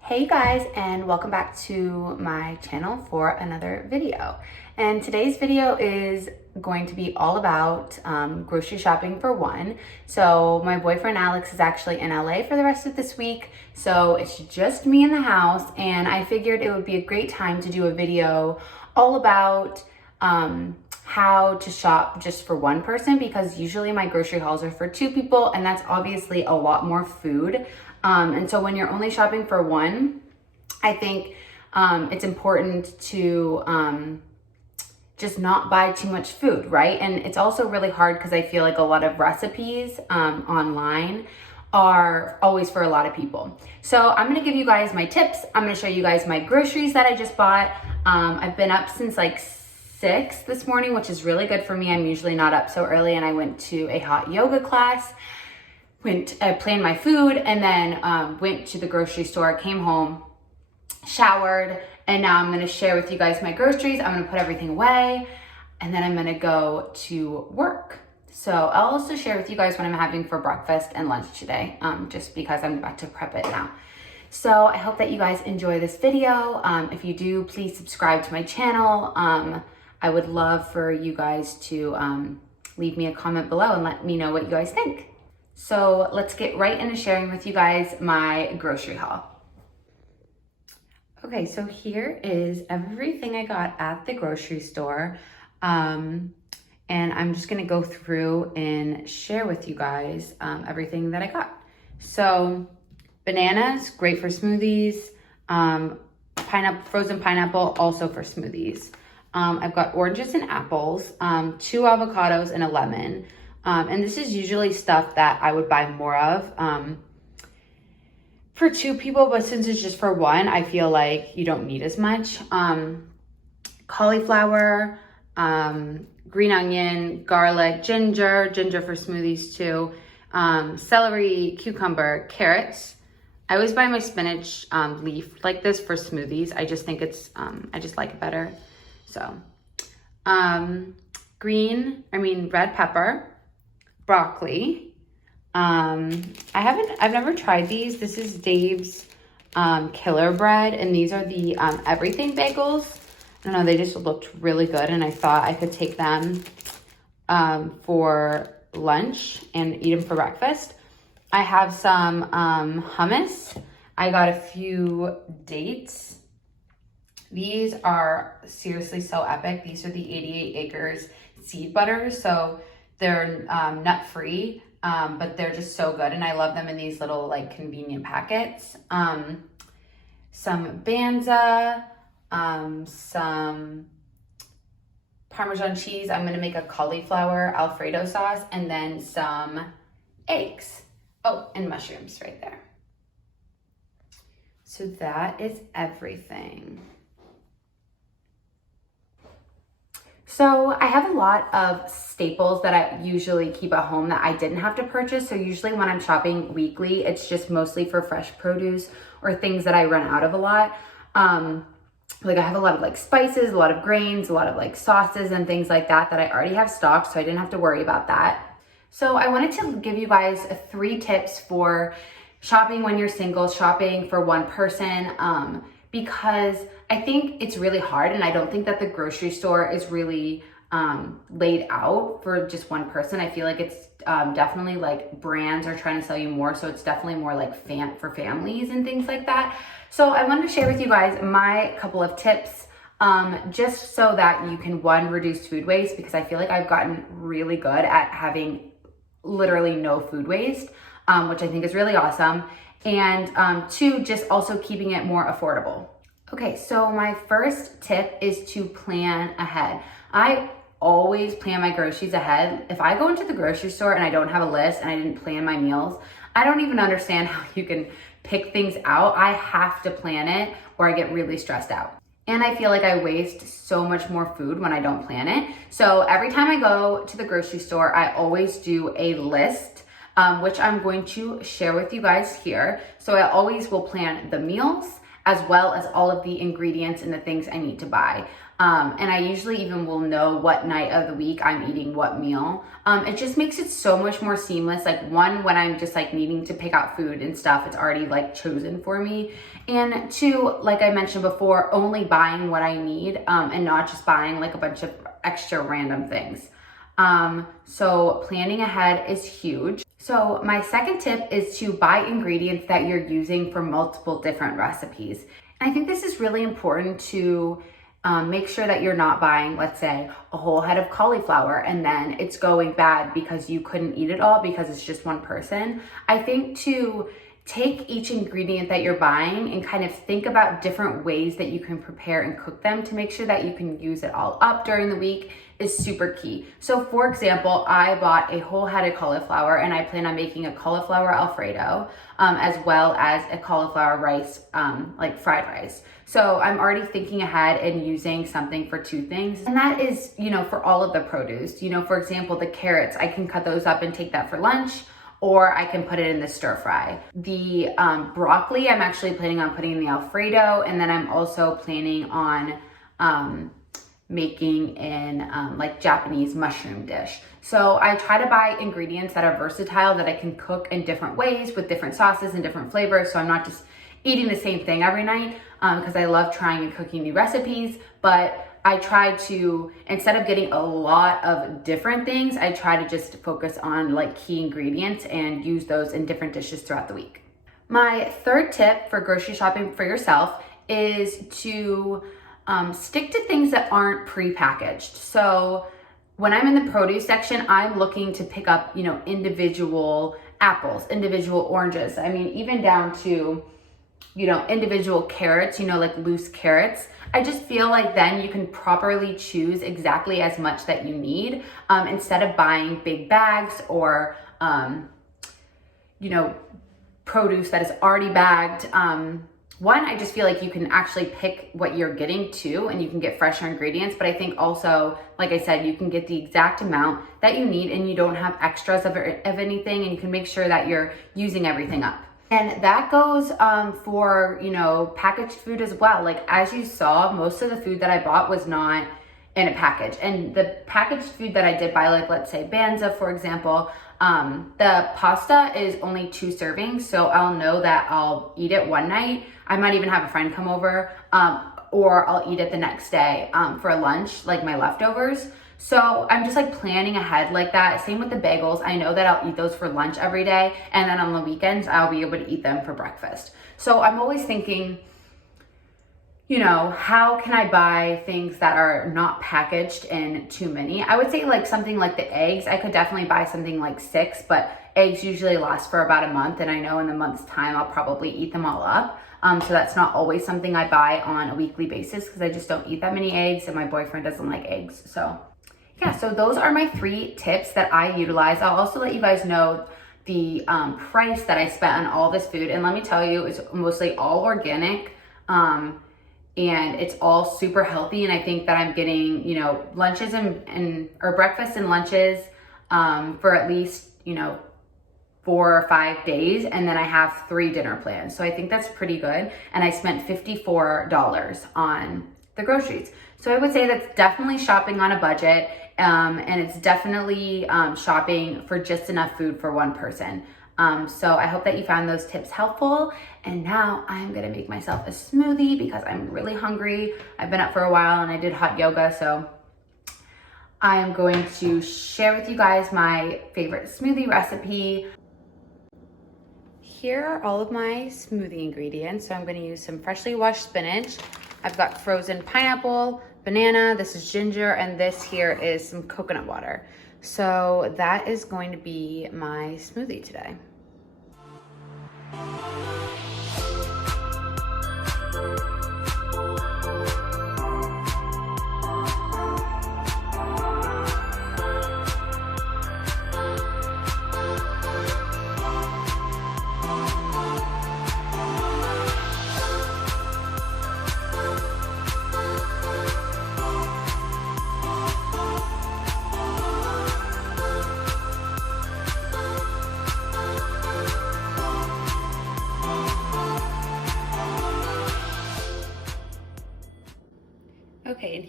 Hey guys, and welcome back to my channel for another video. And today's video is going to be all about grocery shopping for one. So my boyfriend Alex is actually in LA for the rest of this week, so it's just me in the house, and I figured it would be a great time to do a video all about how to shop just for one person, because usually my grocery hauls are for two people, and that's obviously a lot more food. And so when you're only shopping for one, I think it's important to just not buy too much food, right? And it's also really hard because I feel like a lot of recipes online are always for a lot of people. So I'm gonna give you guys my tips. I'm gonna show you guys my groceries that I just bought. I've been up since like 6 this morning, which is really good for me. I'm usually not up so early, and I went to a hot yoga class. Planned my food, and then went to the grocery store, came home, showered, and now I'm gonna share with you guys my groceries. I'm gonna put everything away, and then I'm gonna go to work. So I'll also share with you guys what I'm having for breakfast and lunch today, just because I'm about to prep it now. So I hope that you guys enjoy this video. If you do, please subscribe to my channel. I would love for you guys to leave me a comment below and let me know what you guys think. So let's get right into sharing with you guys my grocery haul. Okay, so here is everything I got at the grocery store. And I'm just gonna go through and share with you guys everything that I got. So bananas, great for smoothies. Frozen pineapple, also for smoothies. I've got oranges and apples, 2 avocados and a lemon. And this is usually stuff that I would buy more of for 2 people, but since it's just for one, I feel like you don't need as much. Cauliflower, green onion, garlic, ginger for smoothies too, celery, cucumber, carrots. I always buy my spinach leaf like this for smoothies. I just think it's, I just like it better. So, red pepper, broccoli. I've never tried these. This is Dave's Killer Bread, and these are the everything bagels. I don't know, they just looked really good, and I thought I could take them for lunch and eat them for breakfast. I have some hummus. I got a few dates. These are seriously so epic. These are the 88 Acres seed butters, so they're nut-free, but they're just so good, and I love them in these little like convenient packets. Some Banza, some Parmesan cheese. I'm gonna make a cauliflower Alfredo sauce, and then some eggs. Oh, and mushrooms right there. So that is everything. So I have a lot of staples that I usually keep at home that I didn't have to purchase. So usually when I'm shopping weekly, it's just mostly for fresh produce or things that I run out of a lot. Like I have a lot of like spices, a lot of grains, a lot of like sauces and things like that that I already have stocked, so I didn't have to worry about that. So I wanted to give you guys 3 tips for shopping when you're single, shopping for one person, because I think it's really hard, and I don't think that the grocery store is really laid out for just one person. I feel like it's definitely like brands are trying to sell you more, so it's definitely more like for families and things like that. So I wanted to share with you guys my couple of tips just so that you can, 1, reduce food waste, because I feel like I've gotten really good at having literally no food waste, which I think is really awesome. And 2, just also keeping it more affordable. Okay, so my first tip is to plan ahead. I always plan my groceries ahead. If I go into the grocery store and I don't have a list and I didn't plan my meals, I don't even understand how you can pick things out. I have to plan it or I get really stressed out. And I feel like I waste so much more food when I don't plan it. So every time I go to the grocery store, I always do a list, which I'm going to share with you guys here. So I always will plan the meals as well as all of the ingredients and the things I need to buy. And I usually even will know what night of the week I'm eating what meal. It just makes it so much more seamless. Like one, when I'm just like needing to pick out food and stuff, it's already like chosen for me. And two, like I mentioned before, only buying what I need and not just buying like a bunch of extra random things. So planning ahead is huge. So my second tip is to buy ingredients that you're using for multiple different recipes. And I think this is really important to make sure that you're not buying, let's say, a whole head of cauliflower and then it's going bad because you couldn't eat it all because it's just one person. I think to take each ingredient that you're buying and kind of think about different ways that you can prepare and cook them to make sure that you can use it all up during the week is super key. So for example, I bought a whole head of cauliflower and I plan on making a cauliflower Alfredo as well as a cauliflower rice, like fried rice. So I'm already thinking ahead and using something for two things. And that is, for all of the produce, for example, the carrots, I can cut those up and take that for lunch, or I can put it in the stir fry. The broccoli, I'm actually planning on putting in the Alfredo. And then I'm also planning on making in like Japanese mushroom dish. So I try to buy ingredients that are versatile that I can cook in different ways with different sauces and different flavors. So I'm not just eating the same thing every night because I love trying and cooking new recipes, but I try to, instead of getting a lot of different things, I try to just focus on like key ingredients and use those in different dishes throughout the week. My third tip for grocery shopping for yourself is to stick to things that aren't prepackaged. So when I'm in the produce section, I'm looking to pick up, individual apples, individual oranges. I mean, even down to, individual carrots, like loose carrots. I just feel like then you can properly choose exactly as much that you need instead of buying big bags or, produce that is already bagged. One, I just feel like you can actually pick what you're getting to and you can get fresher ingredients. But I think also, like I said, you can get the exact amount that you need and you don't have extras of anything, and you can make sure that you're using everything up. And that goes for, packaged food as well. Like as you saw, most of the food that I bought was not in a package. And the packaged food that I did buy, like let's say Banza, for example, the pasta is only 2 servings. So I'll know that I'll eat it one night. I might even have a friend come over, or I'll eat it the next day for lunch, like my leftovers. So I'm just like planning ahead like that. Same with the bagels. I know that I'll eat those for lunch every day. And then on the weekends, I'll be able to eat them for breakfast. So I'm always thinking, how can I buy things that are not packaged in too many? I would say like something like the eggs. I could definitely buy something like 6, but eggs usually last for about a month. And I know in a month's time, I'll probably eat them all up. So that's not always something I buy on a weekly basis because I just don't eat that many eggs and my boyfriend doesn't like eggs. So yeah, so those are my 3 tips that I utilize. I'll also let you guys know the price that I spent on all this food. And let me tell you, it's mostly all organic and it's all super healthy. And I think that I'm getting, lunches or breakfast and lunches for at least, 4 or 5 days. And then I have 3 dinner plans. So I think that's pretty good. And I spent $54 on the groceries. So I would say that's definitely shopping on a budget. And it's definitely shopping for just enough food for one person. So I hope that you found those tips helpful. And now I'm gonna make myself a smoothie because I'm really hungry. I've been up for a while and I did hot yoga. So I am going to share with you guys my favorite smoothie recipe. Here are all of my smoothie ingredients. So I'm gonna use some freshly washed spinach. I've got frozen pineapple, banana, this is ginger, and this here is some coconut water. So that is going to be my smoothie today.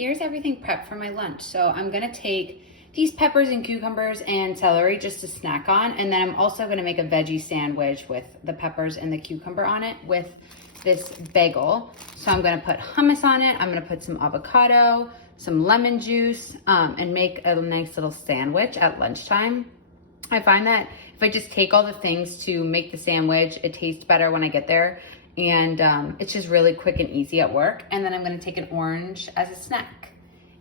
here's everything prepped for my lunch. So I'm gonna take these peppers and cucumbers and celery just to snack on, and then I'm also gonna make a veggie sandwich with the peppers and the cucumber on it with this bagel. So I'm gonna put hummus on it, I'm gonna put some avocado, some lemon juice, and make a nice little sandwich at lunchtime. I find that if I just take all the things to make the sandwich, it tastes better when I get there. And it's just really quick and easy at work. And then I'm gonna take an orange as a snack.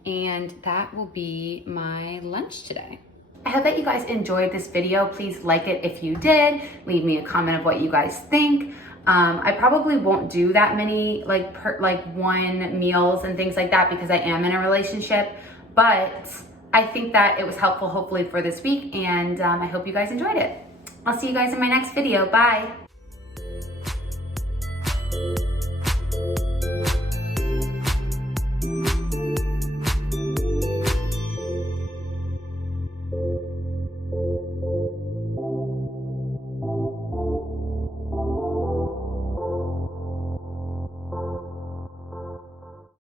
And that will be my lunch today. I hope that you guys enjoyed this video. Please like it if you did. Leave me a comment of what you guys think. I probably won't do that many like one meals and things like that because I am in a relationship, but I think that it was helpful hopefully for this week, and I hope you guys enjoyed it. I'll see you guys in my next video. Bye.